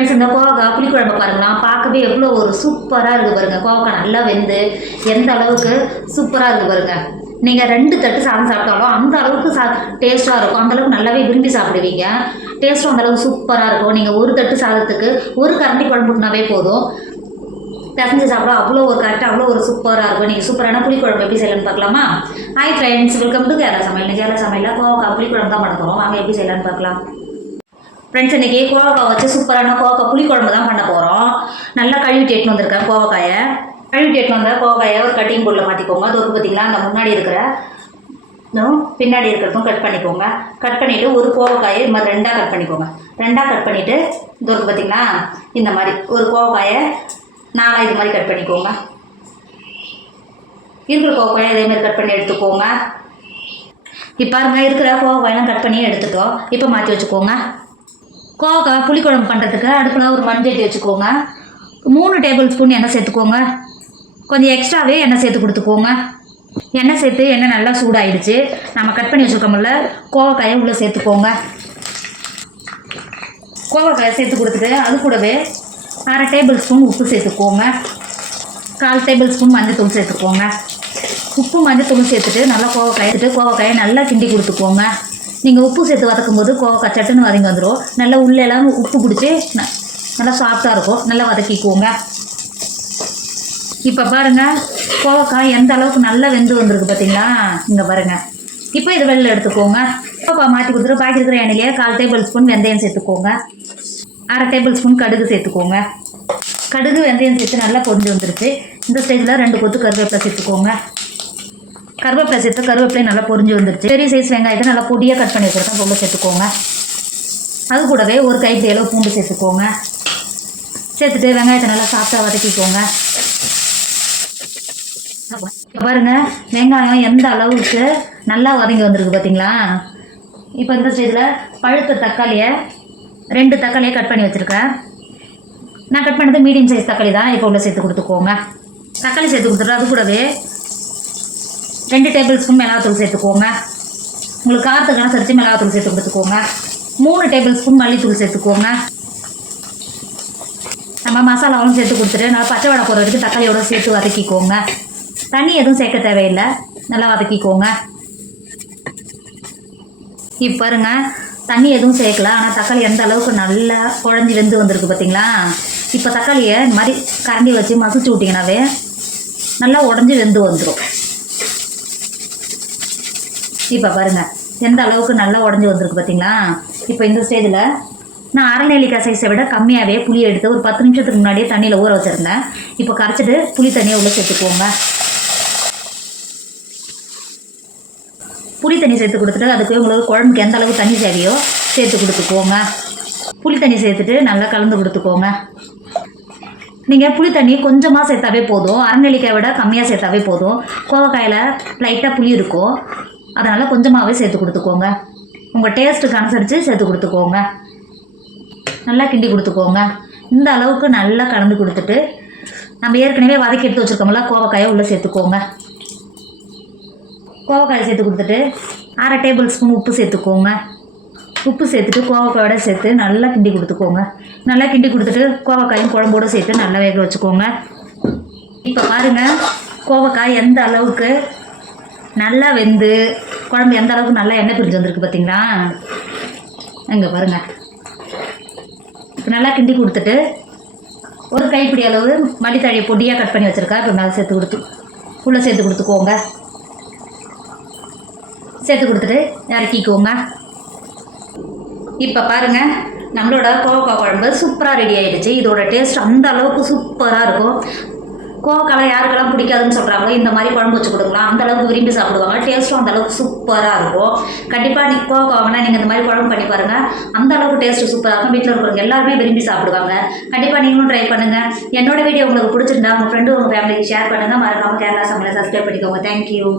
Friends இந்த கோவக்காய் புளிக்குழம்பு பாருங்களா பார்க்கவே எவ்வளோ ஒரு சூப்பராக இருக்குது பாருங்க. கோவக்காய் நல்லா வெந்து எந்த அளவுக்கு சூப்பராக இருக்குது பாருங்க. நீங்கள் ரெண்டு தட்டு சாதம் சாப்பிட்டாலும் அந்த அளவுக்கு சா டேஸ்ட்டாக இருக்கும். அந்தளவுக்கு நல்லாவே விரும்பி சாப்பிடுவீங்க. டேஸ்ட்டும் அந்த அளவுக்கு சூப்பராக இருக்கும். நீங்கள் ஒரு தட்டு சாதத்துக்கு ஒரு கரண்டி குழம்புனாவே போதும். பிசைஞ்சு சாப்பிட அவ்வளோ ஒரு கரெக்டாக அவ்வளோ ஒரு சூப்பராக இருக்கும். நீங்கள் சூப்பரான புளிக்குழம்பு எப்படி செய்யலாம்னு பார்க்கலாமா? Hi friends welcome to Kerala சமையல். கேரளா சமையலில் கோவக்காய் புளிக்குழம்பு தான் பண்ண போகிறோம் வாங்க எப்படி செய்யலாம்னு பார்க்கலாம். ஃப்ரெண்ட்ஸ் இன்றைக்கி கோவக்காய் வச்சு சூப்பரான கோவக்காய் புளிக்குழம்பு தான் பண்ண போகிறோம் நல்லா கழுவிட்டு எட்டு வந்திருக்கேன் கோவக்காயை. கழுவிட்டு எட்டு வந்த கோவக்காயை ஒரு கட்டிங் போர்டில் மாற்றிக்கோங்க தோக்கு பார்த்தீங்களா அந்த முன்னாடி இருக்கிற பின்னாடி இருக்கிறதும் கட் பண்ணிக்கோங்க. கட் பண்ணிவிட்டு ஒரு கோவக்காயை இது மாதிரி ரெண்டாக கட் பண்ணிக்கோங்க. ரெண்டாக கட் பண்ணிவிட்டு தோக்கு பார்த்தீங்களா இந்த மாதிரி ஒரு கோவக்காயை நாலாக இது மாதிரி கட் பண்ணிக்கோங்க. இருக்கிற கோவக்காயை அதேமாதிரி கட் பண்ணி எடுத்துக்கோங்க. இப்போ பாருங்க இருக்கிற கோவக்காயெல்லாம் கட் பண்ணி எடுத்துட்டோம். இப்போ மாற்றி வச்சுக்கோங்க. கோவக்காய் புளிக்குழம்பு பண்ணுறதுக்கு அடுப்பில் ஒரு மண்சட்டி வச்சுக்கோங்க. மூணு டேபிள் ஸ்பூன் எண்ணெய் சேர்த்துக்கோங்க. கொஞ்சம் எக்ஸ்ட்ராவே எண்ணெய் சேர்த்து கொடுத்துக்கோங்க. எண்ணெய் சேர்த்து எண்ணெய் நல்லா சூடாயிடுச்சு. நம்ம கட் பண்ணி வச்சுருக்கோம்ல கோவக்காயை உள்ளே சேர்த்துக்கோங்க. கோவக்காயை சேர்த்து கொடுத்துட்டு அது கூடவே அரை டேபிள் ஸ்பூன் உப்பு சேர்த்துக்கோங்க. கால் டேபிள் ஸ்பூன் மஞ்சத்தூள் சேர்த்துக்கோங்க. உப்பு மஞ்சத்தூள் சேர்த்துட்டு நல்லா கோவக்காயை எடுத்துட்டு கோவக்காயை நல்லா கிண்டி கொடுத்துக்கோங்க. நீங்கள் உப்பு சேர்த்து வதக்கும் போது கோவக்காய் சட்டுன்னு வதங்கி வந்துடும் நல்லா உள்ளெல்லாம் உப்பு பிடிச்சி ந- நல்லா சாஃப்டாக இருக்கும். நல்லா வதக்கிக்கோங்க இப்போ பாருங்க கோவக்காய் எந்த அளவுக்கு நல்லா வெந்து வந்திருக்கு பார்த்தீங்களா இங்கே பாருங்க. இப்போ இது வெளில எடுத்துக்கோங்க. கோவக்காய் மாற்றி கொடுத்துட்டு பாக்கி இருக்கிற எண்ணெயிலேயே கால் டேபிள் ஸ்பூன் வெந்தயம் சேர்த்துக்கோங்க. அரை டேபிள் ஸ்பூன் கடுகு சேர்த்துக்கோங்க. கடுகு வெந்தயம் சேர்த்து நல்லா பொரிஞ்சு வந்துருச்சு. இந்த ஸ்டேஜில் ரெண்டு கொத்து கருவேப்பிலை சேர்த்துக்கோங்க. கருவேப்பிலை சேர்த்து கருவேப்பிலை நல்லா பொரிஞ்சு வந்துருச்சு. பெரிய சைஸ் வெங்காயத்தை நல்லா பொடியாக கட் பண்ணி வச்சுருக்கேன். உள்ள சேர்த்துக்கோங்க. அது கூடவே ஒரு கைப்பிடி அளவு பூண்டு சேர்த்துக்கோங்க. சேர்த்துட்டு வெங்காயத்தை நல்லா சாஃப்டாக வதக்கிக்கோங்க. பாருங்க வெங்காயம் எந்த அளவுக்கு நல்லா வதங்கி வந்திருக்கு பார்த்தீங்களா இப்போ இந்த ஸ்டேஜில் பழுத்த தக்காளியை ரெண்டு தக்காளியை கட் பண்ணி வச்சுருக்கேன். நான் கட் பண்ணது மீடியம் சைஸ் தக்காளி தான். இப்போ உள்ள சேர்த்து கொடுத்துக்கோங்க. தக்காளி சேர்த்து கொடுத்துட்டு அது கூடவே ரெண்டு டேபிள் ஸ்பூன் மிளகாத்தூள் சேர்த்துக்கோங்க. உங்களுக்கு காரத்துக்கு அனுசரித்து மிளகாத்தூள் சேர்த்து கொடுத்துக்கோங்க. மூணு டேபிள் ஸ்பூன் மல்லித்தூள் சேர்த்துக்கோங்க. நம்ம மசாலாவும் சேர்த்து கொடுத்துட்டு நல்லா பச்சை வடை போகிற வரைக்கும் தக்காளியோட சேர்த்து வதக்கிக்கோங்க. தண்ணி எதுவும் சேர்க்க தேவையில்லை. நல்லா வதக்கிக்கோங்க. இப்போ பாருங்க தண்ணி எதுவும் சேர்க்கல. ஆனால் தக்காளி எந்த அளவுக்கு நல்லா குழஞ்சி வெந்து வந்திருக்கு பார்த்தீங்களா இப்போ தக்காளியை இந்த மாதிரி கரண்டி வச்சு மசிச்சு விட்டிங்கனாவே நல்லா உடஞ்சி வெந்து வந்துடும் இப்போ பாருங்கள் எந்த அளவுக்கு நல்லா உடஞ்சி வந்திருக்கு பார்த்தீங்களா இப்போ இந்த ஸ்டேஜில் நான் அரை நெல்லிக்காய் சைஸை விட கம்மியாகவே புளியை எடுத்து ஒரு பத்து நிமிஷத்துக்கு முன்னாடியே தண்ணியில் ஊற வச்சுருந்தேன். இப்போ கரைச்சிட்டு புளி தண்ணியை உள்ளே சேர்த்துக்கோங்க புளி தண்ணி சேர்த்து கொடுத்துட்டு அதுக்கு உங்களுக்கு குழம்புக்கு எந்த அளவுக்கு தண்ணி தேவையோ சேர்த்து கொடுத்துக்கோங்க புளி தண்ணி சேர்த்துட்டு நல்லா கலந்து கொடுத்துக்கோங்க. நீங்கள் புளி தண்ணி கொஞ்சமாக சேர்த்தாவே போதும். அரநெல்லிக்காய் விட கம்மியாக சேர்த்தாவே போதும். கோவக்காயில் லைட்டாக புளி இருக்கும். அதனால் கொஞ்சமாகவே சேர்த்து கொடுத்துக்கோங்க. உங்கள் டேஸ்ட்டுக்கு அனுசரித்து சேர்த்து கொடுத்துக்கோங்க. நல்லா கிண்டி கொடுத்துக்கோங்க. இந்த அளவுக்கு நல்லா கலந்து கொடுத்துட்டு நம்ம ஏற்கனவே வதக்கி எடுத்து வச்சுருக்கோம்ல கோவக்காயை உள்ளே சேர்த்துக்கோங்க. கோவக்காயை சேர்த்து கொடுத்துட்டு அரை டேபிள் ஸ்பூன் உப்பு சேர்த்துக்கோங்க. உப்பு சேர்த்துட்டு கோவக்காயோட சேர்த்து நல்லா கிண்டி கொடுத்துக்கோங்க. நல்லா கிண்டி கொடுத்துட்டு கோவக்காயும் குழம்போட சேர்த்து நல்லா வேக வச்சுக்கோங்க. இப்போ பாருங்கள் கோவக்காய் எந்த அளவுக்கு நல்லா வெந்து குழம்பு எந்த அளவுக்கு நல்லா எண்ணெய் பிரிஞ்சு வந்திருக்கு பார்த்தீங்களா இங்கே பாருங்கள் இப்போ நல்லா கிண்டி கொடுத்துட்டு ஒரு கைப்பிடி அளவு மல்லித்தழையை பொடியாக கட் பண்ணி வச்சுருக்கா. இப்போ மேலே சேர்த்து கொடுத்து உள்ளே சேர்த்து கொடுத்துக்கோங்க. சேர்த்து கொடுத்துட்டு இறக்கிக்கோங்க. இப்போ பாருங்கள் நம்மளோட கோவக்காய் குழம்பு சூப்பராக ரெடி ஆகிடுச்சு இதோட டேஸ்ட் அந்த அளவுக்கு சூப்பராக இருக்கும். கோவக்காய் யாருக்கெல்லாம் பிடிக்காதுன்னு சொல்கிறாங்களோ இந்த மாதிரி குழம்பு வச்சு கொடுக்கலாம் அந்த அளவுக்கு விரும்பி சாப்பிடுவாங்க. டேஸ்ட்டும் அந்த அளவுக்கு சூப்பராக இருக்கும். கண்டிப்பாக நீ கோவக்காய் நீங்கள் இந்த மாதிரி குழம்பு பண்ணி பாருங்கள் அந்த அளவுக்கு டேஸ்ட் சூப்பராக இருக்கும். வீட்டில் இருக்கிறவங்க எல்லாருமே விரும்பி சாப்பிடுவாங்க. கண்டிப்பாக நீங்களும் ட்ரை பண்ணுங்கள் என்னோட வீடியோ உங்களுக்கு பிடிச்சிருந்தா உங்கள் ஃப்ரெண்டு உங்கள் ஃபேமிலிக்கு ஷேர் பண்ணுங்கள் மறக்காமல் கேரளா சமையலை சப்ஸ்கிரைப் பண்ணிக்கோங்க. தேங்க்யூ